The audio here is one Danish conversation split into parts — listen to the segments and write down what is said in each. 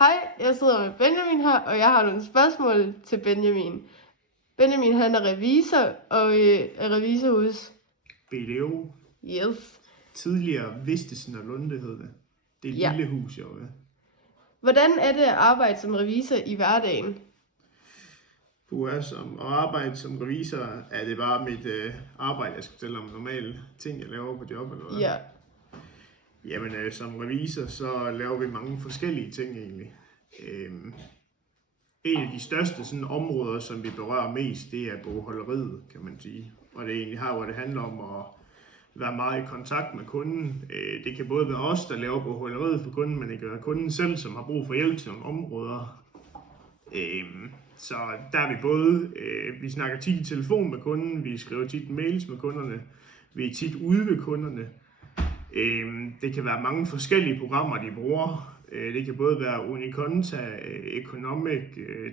Hej, jeg sidder med Benjamin her, og jeg har nogle spørgsmål til Benjamin. Benjamin han er revisor og er revisor hos BDO. Yes. Tidligere Vistesen og Lunde hed det. Det er et Ja. lille hus, jeg var ved. Hvordan er det at arbejde som revisor i hverdagen? At arbejde som revisor, er det bare mit arbejde, jeg skal fortælle om normale ting, jeg laver på job, eller hvad? Ja. Jamen, som revisor, så laver vi mange forskellige ting egentlig. En af de største sådan, områder, som vi berører mest, det er bogholderiet, kan man sige. Og det er egentlig her, hvor det handler om at være meget i kontakt med kunden. Det kan både være os, der laver bogholderiet for kunden, men det kan være kunden selv, som har brug for hjælp til nogle områder. Så der er vi både, vi snakker tit i telefon med kunden, vi skriver tit mails med kunderne, vi er tit ude ved kunderne. Det kan være mange forskellige programmer, de bruger. Det kan både være Uniconta, Economic,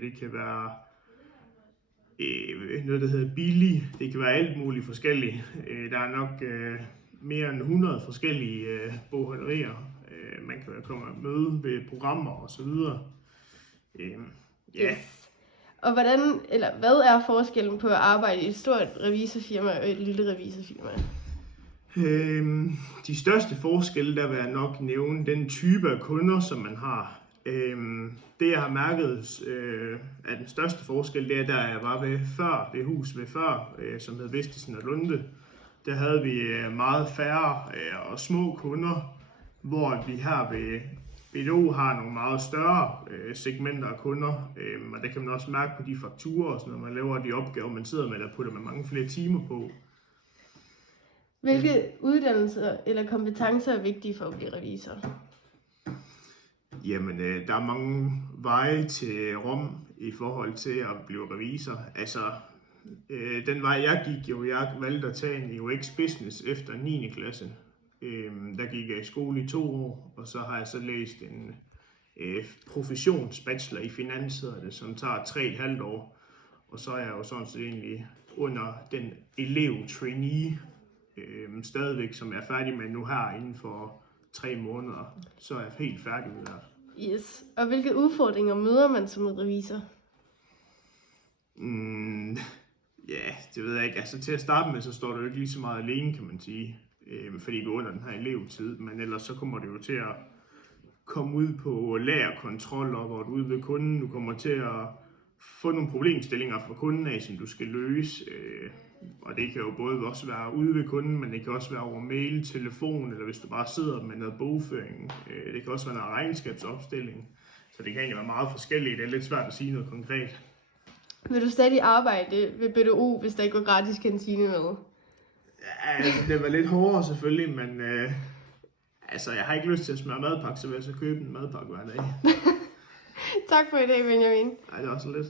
det kan være noget, der hedder Billy. Det kan være alt muligt forskelligt. Der er nok mere end 100 forskellige bogholderier. Man kan komme og møde ved programmer osv. Ja. Yes. Og hvad er forskellen på at arbejde i et stort revisorfirma og et lille revisorfirma? De største forskelle, der vil jeg nok nævne den type af kunder, som man har. Det jeg har mærket er den største forskel, det er, der jeg var ved før, det hus ved før, som hed Vistesen og Lunde. Der havde vi meget færre og små kunder, hvor vi her ved BDO har nogle meget større segmenter af kunder, og det kan man også mærke på de fakturer og sådan noget, man laver de opgaver, man sidder med, der putter man mange flere timer på. Hvilke uddannelser eller kompetencer er vigtige for at blive revisor? Jamen, der er mange veje til Rom i forhold til at blive revisor. Altså, den vej jeg gik jo, jeg valgte at tage en UX Business efter 9. klasse. Der gik jeg i skole i 2 år, og så har jeg så læst en professionsbachelor i finans, som tager 3,5 år. Og så er jeg jo sådan set egentlig under den elev-trainee stadigvæk, som jeg er færdig med nu her inden for 3 måneder. Så er jeg helt færdig med det. Yes. Og hvilke udfordringer møder man som revisor? Ja, det ved jeg ikke. Altså til at starte med, så står du jo ikke lige så meget alene, kan man sige. Fordi du er under den her elevtid. Men ellers så kommer det jo til at komme ud på lagerkontroller, hvor du er ude ved kunden. Du kommer til at få nogle problemstillinger fra kunden af, som du skal løse. Og det kan jo både også være ude ved kunden, men det kan også være over mail, telefon, eller hvis du bare sidder med noget bogføring. Det kan også være noget regnskabsopstilling. Så det kan egentlig være meget forskelligt. Det er lidt svært at sige noget konkret. Vil du stadig arbejde ved BDO, hvis der ikke går gratis kantine med? Ja, det var lidt hårdere selvfølgelig, men altså, jeg har ikke lyst til at smøre madpakke, så vil jeg så købe en madpakke hver dag. Tak for i dag, Benjamin. Nej, det var så lidt.